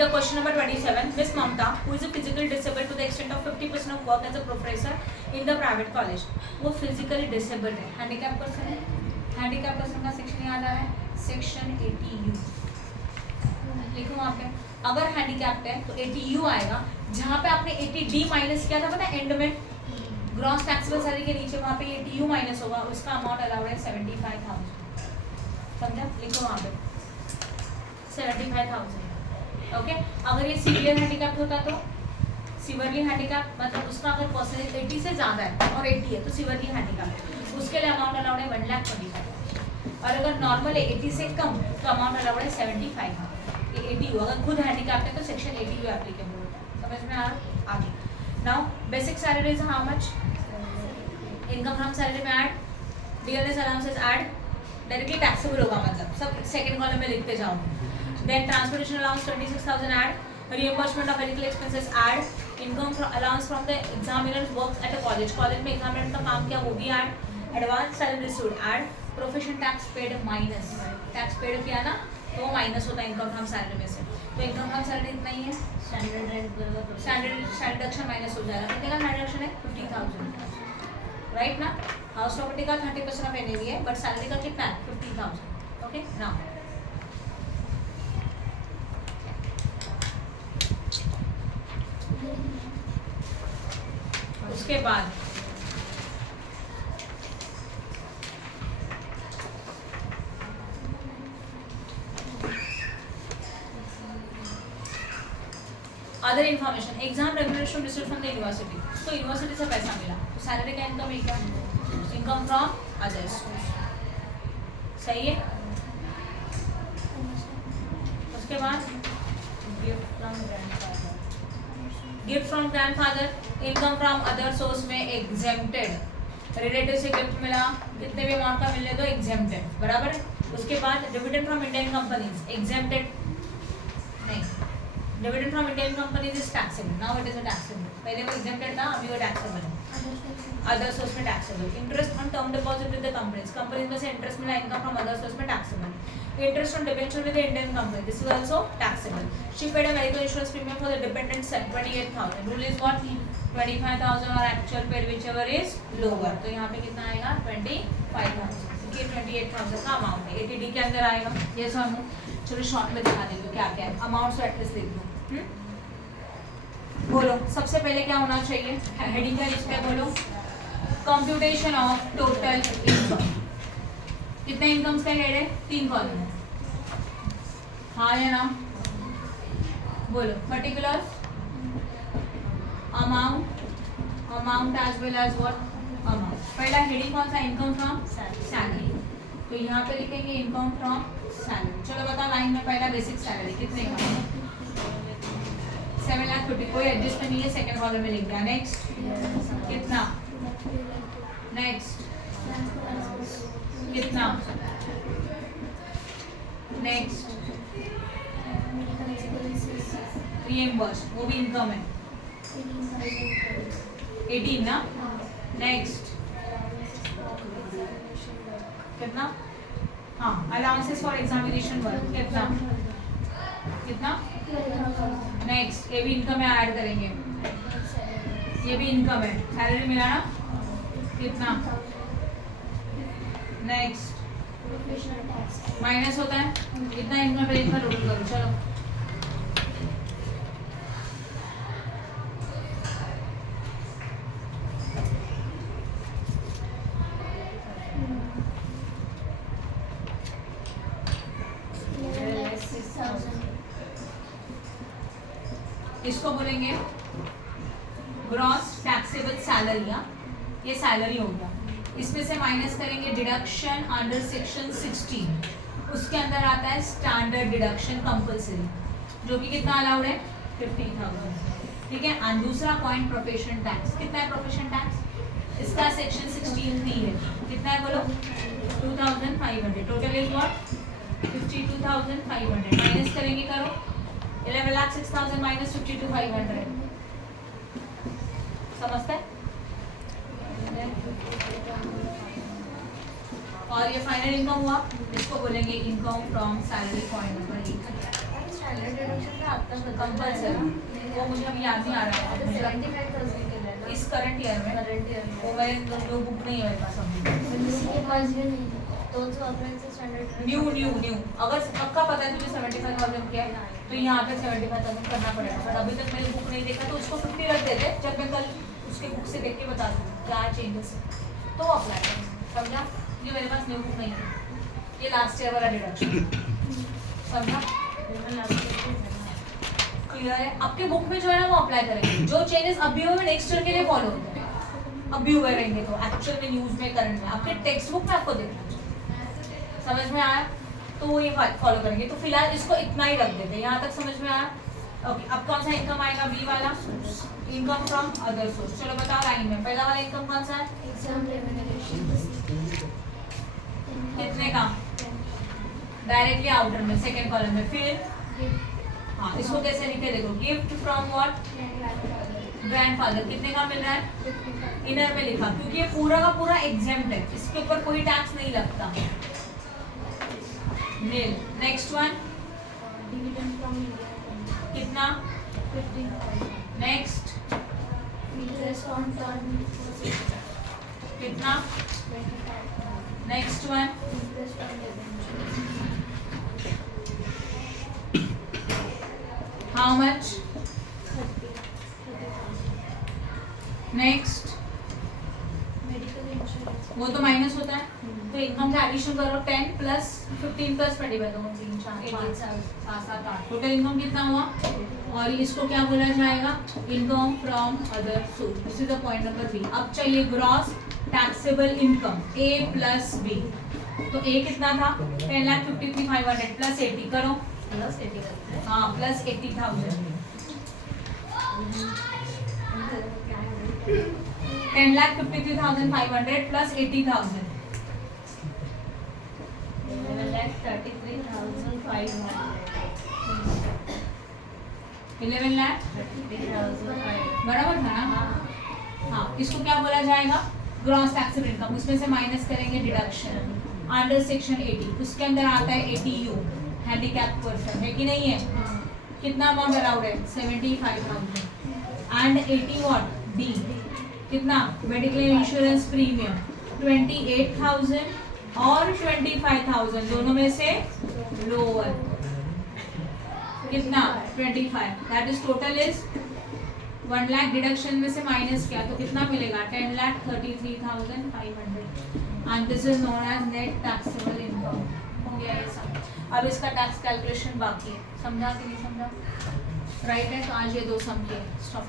the question number 27, Miss Mamta, who is a physically disabled to the extent of 50% of work as a professor in the private college. वो physically disabled है, handicap person है. Handicap person का section याद आ रहा है, section 80U. लिखो वहाँ पे. अगर handicapped है तो 80U आएगा. जहाँ पे आपने 80D माइनस किया था पता है एंड में ग्रॉस टैक्सेबल सैलरी के नीचे वहाँ पे 80U माइनस होगा. उसका अमाउंट अलाउड है 75,000. समझा? लिखो वहाँ पे 75,000. ओके अगर ये सीवियर हैंडीकैप होता तो सीवियरली हैंडीकैप मतलब उसका अगर परसेंटेज 80 से ज़्यादा है और 80 है तो सीवियरली हैंडीकैप उसके लिए अमाउंट अलाउड है 1,25,000. और अगर नॉर्मल है 80 से कम तो अमाउंट अलाउड है 75,000. ये 80 अगर खुद हैंडीकैप है तो सेक्शन 80 एप्लीकेबल होता है. समझ में आगे. Now basic salary is how much. Income from salary में ऐड, डीएलएस अलाउंसेस ऐड, डायरेक्टली टैक्सेबल होगा मतलब सब सेकंड कॉलम में लिखते जाओ. Then transportation allowance 26,000 add, reimbursement of medical expenses add, income allowance from the examiner's work at a college. College में examiner का काम किया वो भी add, advance salary received add, profession tax paid minus. Tax paid किया ना तो वो माइनस होता है इनकम फ्रॉम सैलरी में से. तो इनकम फ्रॉम सैलरी इतना ही है. स्टैंडर्ड डिडक्शन माइनस हो जाएगा. कितने का डिडक्शन है 50,000. राइट ना. हाउस प्रॉपर्टी का 30% ऑफ एनएवी है बट सैलरी का कितना है 50,000. ओके नाउ उसके बाद other information exam regulation received from the university. तो यूनिवर्सिटी से पैसा मिला तो सैलरी का इनकम है क्या इनकम फ्रॉम अदर्स. सही है. उसके बाद gift from grandfather, income from other source में एग्जेम्प्टेड. रिलेटिव से गिफ्ट मिला कितने भी अमाउंट का मिलने दो एग्जेम्प्टेड. बराबर है. उसके बाद dividend from Indian companies exempted नहीं. Dividend from Indian companies is taxable. Now it is a taxable. पहले वो एग्जेम्प्टेड था अभी वो टैक्सेबल है. अदर सोर्स में taxable. Interest on term deposit with the companies. Companies में से इंटरेस्ट मिला इनकम फ्रॉम अदर सोर्स में taxable. Interest on debenture with the Indian company. This is also taxable. She paid a medical insurance premium for the dependents at 28,000. Rule is what 25,000 or actual paid whichever is lower. तो यहाँ पे कितना आएगा 25,000. ये 28,000 का amount है. 80D के अंदर आएगा. ये सब चलो शॉर्ट में दिखा देती हूँ क्या क्या है. अमाउंट तो एटलीस्ट लिख दो. बोलो सबसे पहले क्या होना चाहिए. हेडिंग क्या लिखते हैं बोलो. Computation of total income. कितने इनकम्स का हेड है 3 कॉलम. हाँ या ना बोलो. Particulars amount as well as what amount. पहला हेडिंग कौन सा इनकम फ्रॉम सैलरी. तो यहाँ पे लिखेंगे इनकम फ्रॉम सैलरी. चलो बता लाइन में पहला बेसिक सैलरी कितने का 7,50,000. कोई एडजस्टमेंट नहीं है. सेकंड कॉलम में लिख दिया. नेक्स्ट कितना. नेक्स्ट कितना. नेक्स्ट रिएम्बर्स वो भी इनकम है 18 ना. नेक्स्ट कितना. हाँ अलाउंसेस फॉर एग्जामिनेशन वर्क कितना कितना. नेक्स्ट ये भी इनकम में ऐड करेंगे. ये भी इनकम है. सैलरी मिला ना कितना. नेक्स्ट माइनस होता है कितना इनकम पे लिखकर टोटल करो. चलो इसको बोलेंगे ग्रॉस टैक्सेबल सैलरी. ये सैलरी हो गया. इसमें से माइनस करेंगे डिडक्शन अंडर सेक्शन 16. उसके अंदर आता है स्टैंडर्ड डिडक्शन कंपलसरी जो कि कितना अलाउड है 50,000. ठीक है. एंड दूसरा पॉइंट प्रोफेशन टैक्स. कितना है प्रोफेशन टैक्स. इसका सेक्शन 16D है. कितना है बोलो 2,500. Total is what 52,500. माइनस करेंगे करो 11,06,000 माइनस 52,500. समझते हैं. और ये फाइनल इनकम हुआ. इसको बोलेंगे income from salary. Point number 1. Standard deduction compulsory, वो मुझे अभी याद नहीं आ रहा है इस करंट ईयर में, वो मेरे जो बुक नहीं है मेरे पास अभी। न्यू अगर पक्का पता है तुझे 75,000 क्या है तो यहाँ पे 75,000 करना पड़ेगा, बट अभी तक मैंने बुक नहीं देखा तो उसको 50 रख देते, जब मैं कल उसके बुक से देख के बता दूँ क्या चेंजेस है तो अप्लाई करें, समझा? ये मेरे पास न्यू बुक नहीं है, ये लास्ट ईयर वाला डिडक्शन, समझा? क्लियर है? आपके बुक में जो है ना वो अप्लाई करेंगे, जो चेंजेस अभी हुए नेक्स्ट ईयर के लिए फॉलो होते हैं, अभी हुए रहेंगे तो एक्चुअल में न्यूज में करंट में आपके टेक्स्ट बुक में आपको देखना चाहिए, समझ में आया? तो वो ये फॉलो करेंगे, तो फिलहाल इसको इतना ही रख देते हैं, यहाँ तक समझ में आया? ओके, अब कौन सा इनकम आएगा? बी वाला, इनकम फ्रॉम अदर सोर्स। चलो बताओ लाइन में, पहला वाला इनकम कौन सा है? कितने का? डायरेक्टली आउटर में सेकंड कॉलम में। फिर हाँ, इसको कैसे लिखे देखो, गिफ्ट फ्रॉम व्हाट? ग्रैंडफादर। कितने का मिल रहा है? इनर में लिखा, क्योंकि ये पूरा का पूरा एग्जेम्प्ट है, इसके ऊपर कोई टैक्स नहीं लगता। नील। नेक्स्ट वन कितना? 15। नेक्स्ट कितना? 25। Next one how much? 30। Next वो तो माइनस होता है, तो इनकम का एडिशन करो 10 प्लस 15 प्लस 25, 2 3 4 5 6 7 8, टोटल इनकम कितना हुआ? और इसको क्या बोला जाएगा? Income from other source. This is the point number 3। अब चाहिए gross taxable income A plus B। तो A कितना था? 10,53,500 प्लस 80 करो, हाँ प्लस 80,000, 10,53,500 प्लस 80,000, 11 लाख बराबर था ना? हाँ, इसको क्या बोला जाएगा? Gross taxable income. उसमें से माइनस करेंगे डिडक्शन अंडर सेक्शन 80, उसके अंदर आता है 80U, हैंडीकैप पर्सन है कि नहीं है? कितना अमाउंट अलाउड है? 75,000 एंड 80 व्हाट? D कितना? मेडिकल इंश्योरेंस प्रीमियम 28,000 और 25,000, दोनों में से लोअर कितना? 25, that is total is 1 lakh, deduction में से माइनस किया तो कितना मिलेगा? 10,33,500 and this is known as net taxable income. हो गया ये सब। अब इसका टैक्स कैलकुलेशन बाकी है, समझा कि नहीं समझा? राइट है, तो आज ये 2 सम के स्टॉप।